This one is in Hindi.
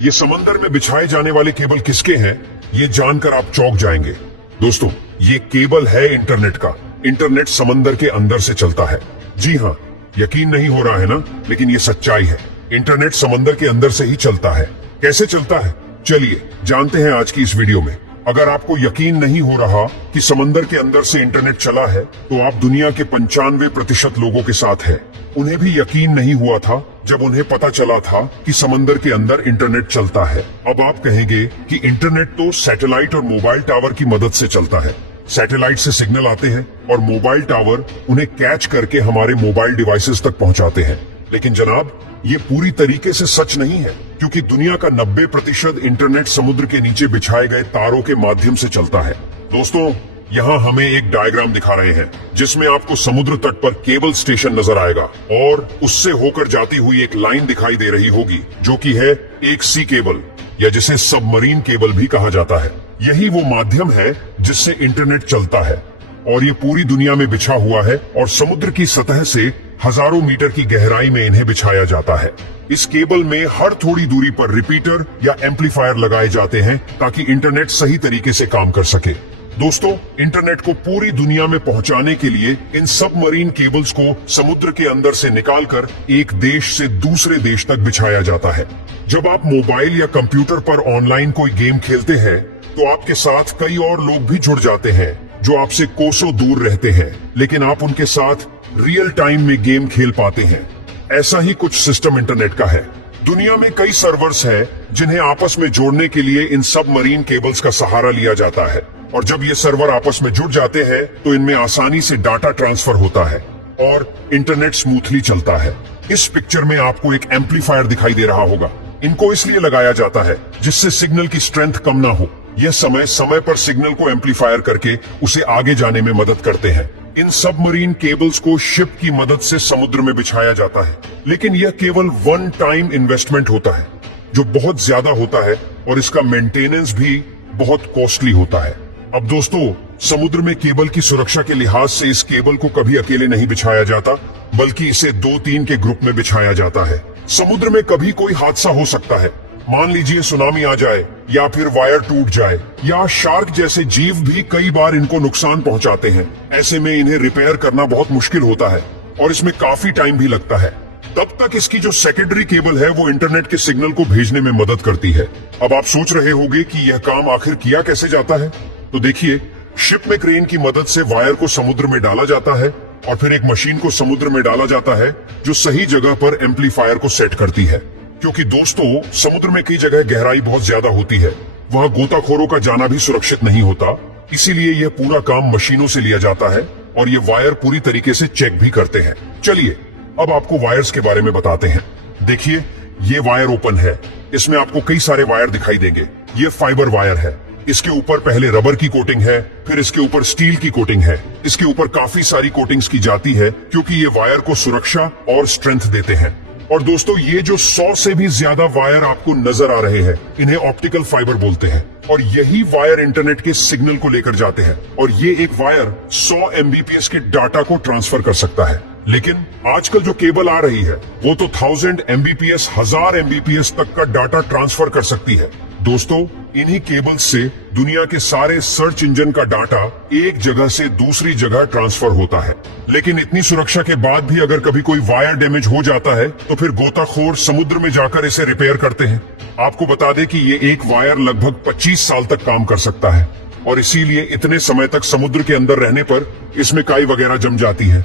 ये समंदर में बिछाए जाने वाले केबल किसके हैं, ये जानकर आप चौंक जाएंगे। दोस्तों, ये केबल है इंटरनेट का। इंटरनेट समंदर के अंदर से चलता है। जी हाँ, यकीन नहीं हो रहा है ना, लेकिन ये सच्चाई है। इंटरनेट समंदर के अंदर से ही चलता है। कैसे चलता है, चलिए जानते हैं आज की इस वीडियो में। अगर आपको यकीन नहीं हो रहा कि समंदर के अंदर से इंटरनेट चला है, तो आप दुनिया के 95% लोगों के साथ हैं। उन्हें भी यकीन नहीं हुआ था जब उन्हें पता चला था कि समंदर के अंदर इंटरनेट चलता है। अब आप कहेंगे कि इंटरनेट तो सैटेलाइट और मोबाइल टावर की मदद से चलता है। सैटेलाइट से सिग्नल आते हैं और मोबाइल टावर उन्हें कैच करके हमारे मोबाइल डिवाइसेस तक पहुंचाते हैं। लेकिन जनाब, ये पूरी तरीके से सच नहीं है, क्योंकि दुनिया का 90% इंटरनेट समुद्र के नीचे बिछाए गए तारों के माध्यम से चलता है। दोस्तों, यहाँ हमें एक डायग्राम दिखा रहे हैं जिसमें आपको समुद्र तट पर केबल स्टेशन नजर आएगा और उससे होकर जाती हुई एक लाइन दिखाई दे रही होगी, जो कि है एक सी केबल, या जिसे सबमरीन केबल भी कहा जाता है। यही वो माध्यम है जिससे इंटरनेट चलता है और ये पूरी दुनिया में बिछा हुआ है और समुद्र की सतह से हजारों मीटर की गहराई में इन्हें बिछाया जाता है। इस केबल में हर थोड़ी दूरी पर रिपीटर या एम्पलीफायर लगाए जाते हैं ताकि इंटरनेट सही तरीके से काम कर सके। दोस्तों, इंटरनेट को पूरी दुनिया में पहुंचाने के लिए इन सबमरीन केबल्स को समुद्र के अंदर से निकालकर एक देश से दूसरे देश तक बिछाया जाता है। जब आप मोबाइल या कंप्यूटर पर ऑनलाइन कोई गेम खेलते हैं, तो आपके साथ कई और लोग भी जुड़ जाते हैं जो आपसे कोसों दूर रहते हैं, लेकिन आप उनके साथ रियल टाइम में गेम खेल पाते हैं। ऐसा ही कुछ सिस्टम इंटरनेट का है। दुनिया में कई सर्वर्स हैं जिन्हें आपस में जोड़ने के लिए इन सबमरीन केबल्स का सहारा लिया जाता है, और जब ये सर्वर आपस में जुड़ जाते हैं तो इनमें आसानी से डाटा ट्रांसफर होता है और इंटरनेट स्मूथली चलता है। इस पिक्चर में आपको एक एम्पलीफायर दिखाई दे रहा होगा। इनको इसलिए लगाया जाता है जिससे सिग्नल की स्ट्रेंथ कम ना हो। यह समय समय पर सिग्नल को एम्पलीफायर करके उसे आगे जाने में मदद करते हैं। इन सबमरीन केबल्स को शिप की मदद से समुद्र में बिछाया जाता है, लेकिन यह केवल वन टाइम इन्वेस्टमेंट होता है जो बहुत ज्यादा होता है और इसका मेंटेनेंस भी बहुत कॉस्टली होता है। अब दोस्तों, समुद्र में केबल की सुरक्षा के लिहाज से इस केबल को कभी अकेले नहीं बिछाया जाता, बल्कि इसे 2-3 के ग्रुप में बिछाया जाता है। समुद्र में कभी कोई हादसा हो सकता है। मान लीजिए सुनामी आ जाए, या फिर वायर टूट जाए, या शार्क जैसे जीव भी कई बार इनको नुकसान पहुंचाते हैं। ऐसे में इन्हें रिपेयर करना बहुत मुश्किल होता है और इसमें काफी टाइम भी लगता है। तब तक इसकी जो सेकेंडरी केबल है वो इंटरनेट के सिग्नल को भेजने में मदद करती है। अब आप सोच रहे होंगे कि यह काम आखिर किया कैसे जाता है। तो देखिए, शिप में क्रेन की मदद से वायर को समुद्र में डाला जाता है और फिर एक मशीन को समुद्र में डाला जाता है जो सही जगह पर एम्पलीफायर को सेट करती है। क्योंकि दोस्तों, समुद्र में कई जगह गहराई बहुत ज्यादा होती है, वहाँ गोताखोरों का जाना भी सुरक्षित नहीं होता, इसीलिए यह पूरा काम मशीनों से लिया जाता है और ये वायर पूरी तरीके से चेक भी करते हैं। चलिए अब आपको वायर्स के बारे में बताते हैं। देखिए, ये वायर ओपन है। इसमें आपको कई सारे वायर दिखाई देंगे। ये फाइबर वायर है। इसके ऊपर पहले रबर की कोटिंग है, फिर इसके ऊपर स्टील की कोटिंग है। इसके ऊपर काफी सारी कोटिंग्स की जाती है क्योंकि ये वायर को सुरक्षा और स्ट्रेंथ देते हैं। और दोस्तों, ये जो 100 से भी ज्यादा वायर आपको नजर आ रहे हैं, इन्हें ऑप्टिकल फाइबर बोलते हैं और यही वायर इंटरनेट के सिग्नल को लेकर जाते हैं। और ये एक वायर 100 MBPS के डाटा को ट्रांसफर कर सकता है। लेकिन आजकल जो केबल आ रही है वो तो 1000 MBPS 1000 MBPS तक का डाटा ट्रांसफर कर सकती है। दोस्तों, इन्हीं केबल्स से दुनिया के सारे सर्च इंजन का डाटा एक जगह से दूसरी जगह ट्रांसफर होता है। लेकिन इतनी सुरक्षा के बाद भी अगर कभी कोई वायर डैमेज हो जाता है तो फिर गोताखोर समुद्र में जाकर इसे रिपेयर करते हैं। आपको बता दें कि ये एक वायर लगभग 25 साल तक काम कर सकता है और इसीलिए इतने समय तक समुद्र के अंदर रहने पर इसमें काई वगैरह जम जाती है।